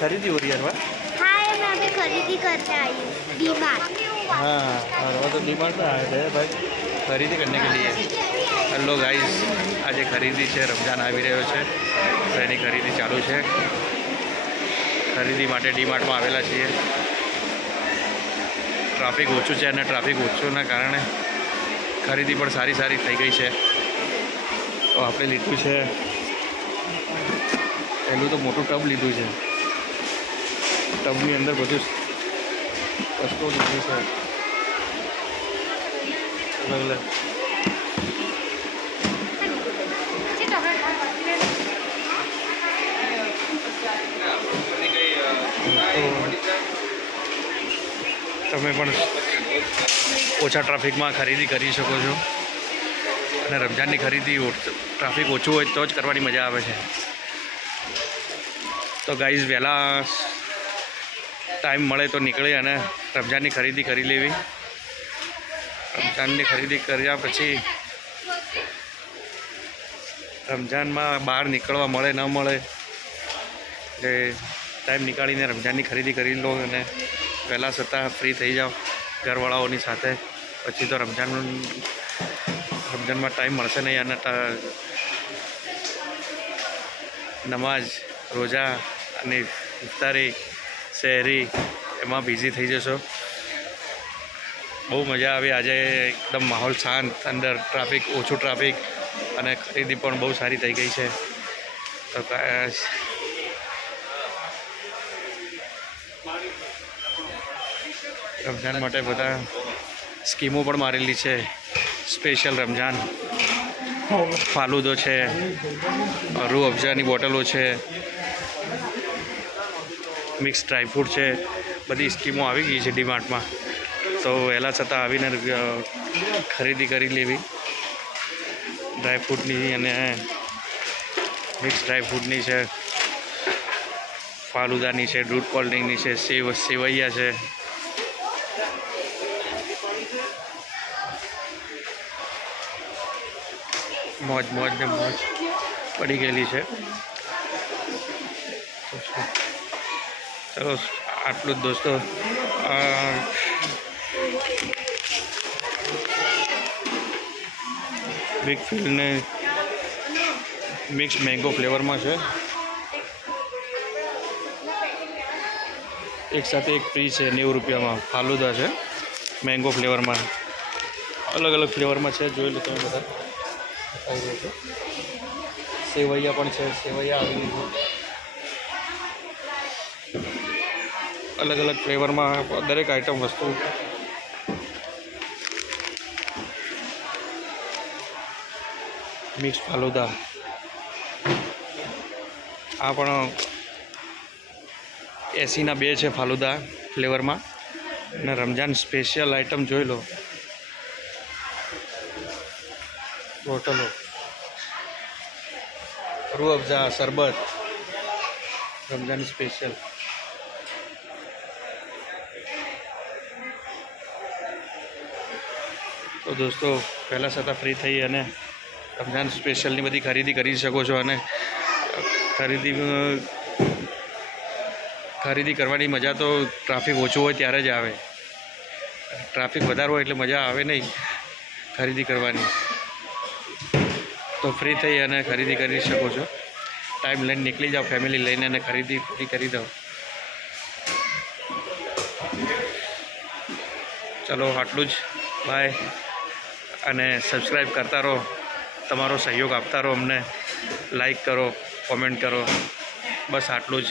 खरीदी हो रही है अरवा हाँ मैं अभी खरीदी करने आई हूँ डी मार्ट हाँ अरवा तो डी मार्ट में आए थे भाई ખરીદી કરને કે લીએ હેલો ગાઈસ આજે ખરીદી છે રમજાન આવી રહ્યો છે તો એની ખરીદી ચાલુ છે ખરીદી માટે ડી માર્ટમાં આવેલા છીએ ટ્રાફિક ઓછું છે અને ટ્રાફિક ઓછુંના કારણે ખરીદી પણ સારી સારી થઈ ગઈ છે તો આપણે લીધું છે પહેલું તો મોટું ટબ લીધું છે ટબની અંદર બધું વસ્તુઓ લીધી છે. અલગ અલગ. તમે પણ ઓછા ટ્રાફિકમાં ખરીદી કરી શકો છો. અને રમઝાનની ખરીદી ટ્રાફિક ઓછું હોય તો જ કરવાની મજા આવે છે. તો ગાઈઝ, વહેલા ટાઈમ મળે તો નીકળી અને રમજાનની ખરીદી કરી લેવી. રમજાનની ખરીદી કર્યા પછી રમજાનમાં બહાર નીકળવા મળે, ન મળે, એટલે ટાઈમ નીકાળીને રમજાનની ખરીદી કરી લો અને વહેલા છતાં ફ્રી થઈ જાઓ ઘરવાળાઓની સાથે. પછી તો રમજાન રમજાનમાં ટાઈમ મળશે નહીં અને નમાઝ, રોજા અને ઇફતારી શહેરી, એમાં બિઝી થઈ જશો. બહુ મજા આવી. આજે એકદમ માહોલ શાંત, અંદર ટ્રાફિક ઓછું ટ્રાફિક અને ખરીદી પણ બહુ સારી થઈ ગઈ છે. તો રમઝાન માટે બધા સ્કીમો પણ મારેલી છે. સ્પેશિયલ રમઝાન. ફાલુદો છે રૂ અફઝાની બોટલો છે. મિક્સ ડ્રાયફ્રૂટ છે, બધી સ્કીમો આવી ગઈ છે ડીમાર્ટમાં. તો વહેલા છતાં આવીને ખરીદી કરી લેવી. ડ્રાયફ્રૂટની અને મિક્સ ડ્રાયફ્રૂટની છે, ફાલુદાની છે દૂધ કોલ્ડ્રિંકની છે, સેવ, સેવૈયા છે. મોજ મોજ ને મોજ પડી ગયેલી છે. ચલો આટલું જ દોસ્તો. બિગ ફિલ્ડને મિક્સ મેંગો ફ્લેવરમાં છે. એક સાથે એક ફ્રી છે, નેવું રૂપિયામાં. ફાલુદા છે મેંગો ફ્લેવરમાં અલગ અલગ ફ્લેવરમાં છે, જોઈ લો તમે બધા. સેવૈયા પણ છે, સેવૈયા આવી ગઈ અલગ અલગ ફ્લેવરમાં દરેક આઈટમ વસ્તુ. મિક્સ ફાલુદા આ પણ એસીના બે છે ફાલુદા ફ્લેવરમાં. અને રમજાન સ્પેશિયલ આઈટમ જોઈ લો. બોટલો રૂ અફઝા, શરબત. રમજાન સ્પેશિયલ. તો દોસ્તો, પહેલાં છતાં ફ્રી થઈ અને રમઝાન સ્પેશિયલની બધી ખરીદી કરી શકો છો અને ખરીદી ખરીદી કરવાની મજા તો ટ્રાફિક ઓછું હોય ત્યારે જ આવે. ટ્રાફિક વધારે હોય એટલે મજા આવે નહીં ખરીદી કરવાની. તો ફ્રી થઈ અને ખરીદી કરી શકો છો. ટાઈમ લઈને નીકળી જાઓ ફેમિલી લઈને અને ખરીદી પૂરી કરી દો. ચલો, આટલું જ. બાય અને સબસ્ક્રાઈબ કરતા રહો. તમારો સહયોગ આપતા રહો અમને. લાઈક કરો કોમેન્ટ કરો. બસ આટલું જ.